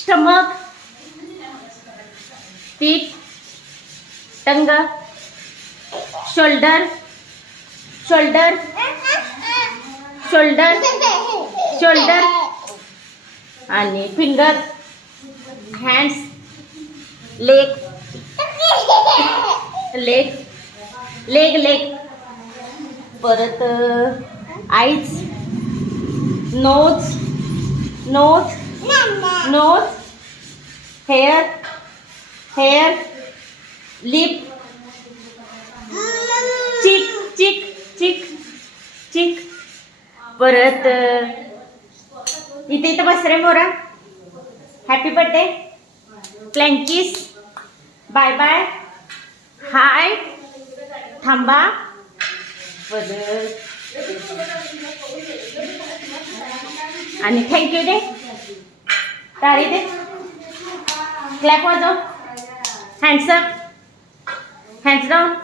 Stomach पीठ tongue shoulder shoulder shoulder shoulder आणि finger hands leg leg leg leg परत eyes nose nose nose hair hair lip cheek cheek cheek cheek परत इथे इथं बस रे मोरा हॅपी बर्थडे क्लँकीस बाय बाय हाय थांबा. परत. आणि थँक्यू डे तारी दे. क्लॅप वाजव. Hands up hands down